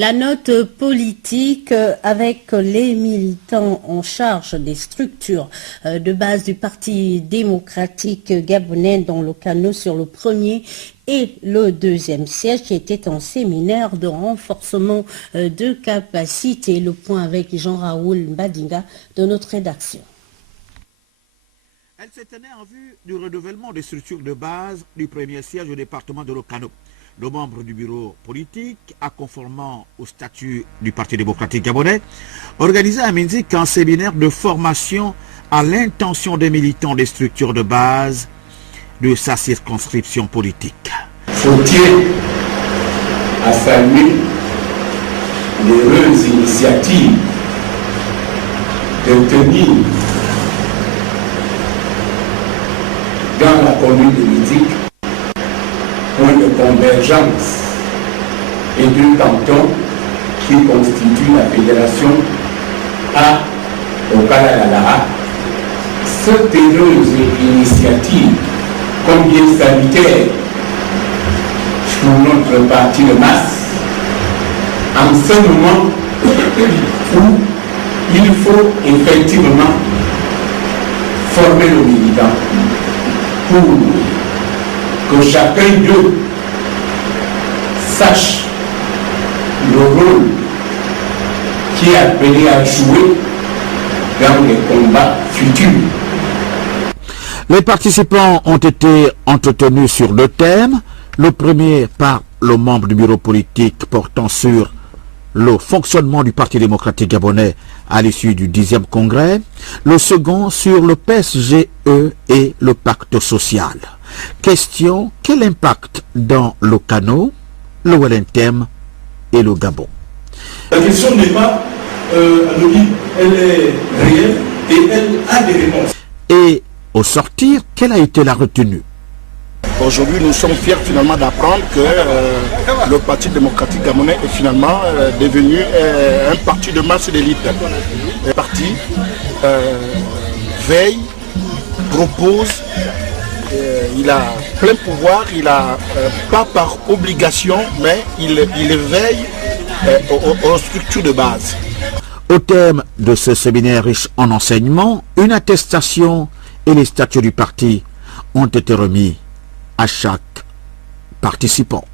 La note politique avec les militants en charge des structures de base du Parti démocratique gabonais dans le canot sur le premier et le deuxième siège qui était un séminaire de renforcement de capacité. Le point avec Jean-Raoul Mbadinga de notre rédaction. Elle s'est tenue en vue du renouvellement des structures de base du premier siège au département de l'Okano. Le membre du bureau politique, à conformant au statut du Parti démocratique gabonais, organisait à Minzik un séminaire de formation à l'intention des militants des structures de base de sa circonscription politique. Faut-il à saluer l'heureuse initiative de tenir dans la commune de Minzik point de convergence et deux cantons qui constituent la fédération à Okalalara. Cette heureuse initiative, combien salutaire pour notre parti de masse, en ce moment où il faut effectivement former le militant pour que chacun d'eux sache le rôle qui est appelé à jouer dans les combats futurs. Les participants ont été entretenus sur deux thèmes. Le premier par le membre du bureau politique portant sur le fonctionnement du Parti démocratique gabonais à l'issue du 10e congrès. Le second sur le PSGE et le pacte social. Question, quel impact dans le Kano, le Wellington et le Gabon? La question n'est pas anonyme, elle est réelle et elle a des réponses. Et au sortir, quelle a été la retenue? Aujourd'hui, nous sommes fiers finalement d'apprendre que le Parti démocratique gabonais est finalement devenu un parti de masse d'élite. Le parti veille, propose, il a plein pouvoir, il a pas par obligation, mais il veille aux structures de base. Au terme de ce séminaire riche en enseignements, une attestation et les statuts du parti ont été remis à chaque participant.